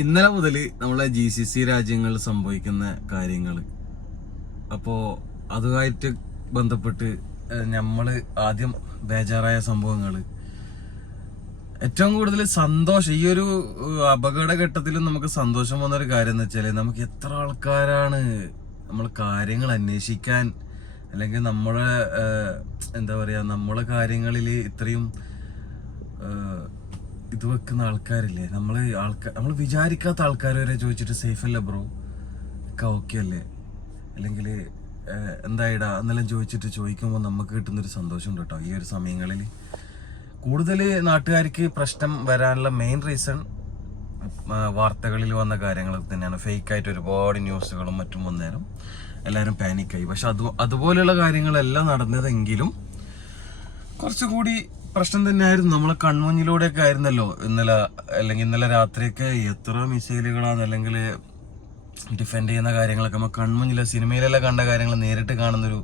ഇന്നലെ മുതൽ നമ്മളെ GCC രാജ്യങ്ങളിൽ സംഭവിക്കുന്ന കാര്യങ്ങൾ, അപ്പോൾ അതുമായിട്ട് ബന്ധപ്പെട്ട് നമ്മൾ ആദ്യം ബേജാറായ സംഭവങ്ങൾ, ഏറ്റവും കൂടുതൽ സന്തോഷം, ഈ ഒരു അപകടഘട്ടത്തിലും നമുക്ക് സന്തോഷം വന്നൊരു കാര്യം എന്ന് വെച്ചാൽ, നമുക്ക് എത്ര ആൾക്കാരാണ് നമ്മൾ കാര്യങ്ങൾ അന്വേഷിക്കാൻ, അല്ലെങ്കിൽ നമ്മളെ എന്താ പറയുക, നമ്മളെ കാര്യങ്ങളിൽ ഇത്രയും ഇത് വെക്കുന്ന ആൾക്കാരില്ലേ. നമ്മൾ വിചാരിക്കാത്ത ആൾക്കാർ വരെ ചോദിച്ചിട്ട് സേഫ് അല്ലേ ബ്രോ, ഒക്കെ ഓക്കെ അല്ലേ, അല്ലെങ്കിൽ എന്തായിടാ എന്നെല്ലാം ചോദിക്കുമ്പോൾ നമുക്ക് കിട്ടുന്നൊരു സന്തോഷമുണ്ട് കേട്ടോ. ഈ ഒരു സമയങ്ങളിൽ കൂടുതൽ നാട്ടുകാർക്ക് പ്രശ്നം വരാനുള്ള മെയിൻ റീസൺ വാർത്തകളിൽ വന്ന കാര്യങ്ങൾ തന്നെയാണ്. ഫേക്കായിട്ട് ഒരുപാട് ന്യൂസുകളും മറ്റും വന്നേരം എല്ലാവരും പാനിക്കായി. പക്ഷെ അതുപോലെയുള്ള കാര്യങ്ങളെല്ലാം നടന്നതെങ്കിലും കുറച്ചുകൂടി പ്രശ്നം തന്നെയായിരുന്നു. നമ്മളെ കൺമുന്നിലൂടെയൊക്കെ ആയിരുന്നല്ലോ ഇന്നലെ രാത്രിയൊക്കെ എത്ര മിസൈലുകളാണ്, അല്ലെങ്കിൽ ഡിഫെൻഡ് ചെയ്യുന്ന കാര്യങ്ങളൊക്കെ നമ്മൾ കൺമുന്നിലെ സിനിമയിലെല്ലാം കണ്ട കാര്യങ്ങൾ നേരിട്ട് കാണുന്നൊരു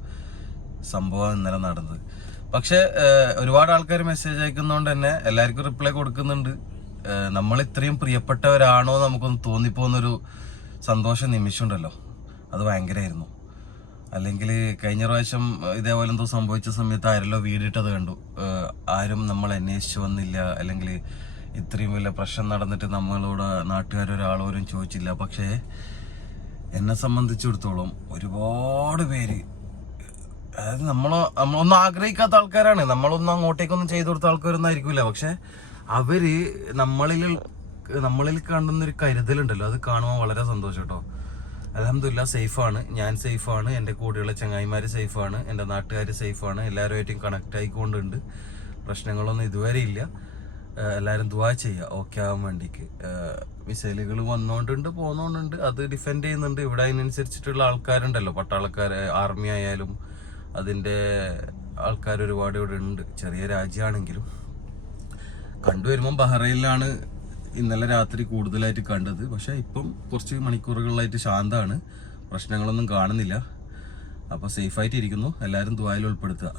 സംഭവം ഇന്നലെ നടന്നത്. പക്ഷെ ഒരുപാട് ആൾക്കാർ മെസ്സേജ് അയക്കുന്നതുകൊണ്ട് തന്നെ എല്ലാവർക്കും റിപ്ലൈ കൊടുക്കുന്നുണ്ട്. നമ്മൾ ഇത്രയും പ്രിയപ്പെട്ടവരാണോ നമുക്കൊന്ന് തോന്നിപ്പോകുന്നൊരു സന്തോഷ നിമിഷം ഉണ്ടല്ലോ, അത് ഭയങ്കരമായിരുന്നു. അല്ലെങ്കിൽ കഴിഞ്ഞ പ്രാവശ്യം ഇതേപോലെ എന്തോ സംഭവിച്ച സമയത്ത് ആരല്ലോ വീടിട്ടത് കണ്ടു, ആരും നമ്മൾ അന്വേഷിച്ച് വന്നില്ല, അല്ലെങ്കിൽ ഇത്രയും വലിയ പ്രശ്നം നടന്നിട്ട് നമ്മളോട് നാട്ടുകാരൊരാളോരും ചോദിച്ചില്ല. പക്ഷേ എന്നെ സംബന്ധിച്ചിടത്തോളം ഒരുപാട് പേര്, അതായത് നമ്മളൊന്നും ആഗ്രഹിക്കാത്ത ആൾക്കാരാണ്, നമ്മളൊന്നും അങ്ങോട്ടേക്കൊന്നും ചെയ്തു കൊടുത്ത ആൾക്കാരൊന്നും ആയിരിക്കില്ല. പക്ഷെ അവര് നമ്മളിൽ കാണുന്നൊരു കരുതലുണ്ടല്ലോ, അത് കാണുമ്പോൾ വളരെ സന്തോഷം കേട്ടോ. അൽഹംദുലില്ലാ സേഫാണ്, ഞാൻ സേഫാണ്, എൻ്റെ കൂടെയുള്ള ചങ്ങായിമാർ സേഫാണ്, എൻ്റെ നാട്ടുകാർ സേഫാണ്, എല്ലാവരുമായിട്ടും കണക്ട് ആയിക്കൊണ്ടുണ്ട്. പ്രശ്നങ്ങളൊന്നും ഇതുവരെ ഇല്ല. എല്ലാവരും ദുആ ചെയ്യുക ഓക്കെ ആവാൻ വേണ്ടിക്ക്. മിസൈലുകൾ വന്നുകൊണ്ടുണ്ട്, പോകുന്നോണ്ടുണ്ട്, അത് ഡിഫെൻഡ് ചെയ്യുന്നുണ്ട്. ഇവിടെ അതിനനുസരിച്ചിട്ടുള്ള ആൾക്കാരുണ്ടല്ലോ, പട്ടാളക്കാർ, ആർമി ആയാലും അതിൻ്റെ ആൾക്കാർ ഒരുപാട് ഇവിടെ ഉണ്ട്. ചെറിയ രാജ്യമാണെങ്കിലും കണ്ടുവരുമ്പം ബഹ്റൈനിലാണ് ഇന്നലെ രാത്രി കൂടുതലായിട്ട് കണ്ടത്. പക്ഷെ ഇപ്പം കുറച്ച് മണിക്കൂറുകളിലായിട്ട് ശാന്തമാണ്, പ്രശ്നങ്ങളൊന്നും കാണുന്നില്ല. അപ്പോൾ സേഫായിട്ട് ഇരിക്കുന്നു. എല്ലാവരും ദുആയിൽ ഉൾപ്പെടുത്തുക.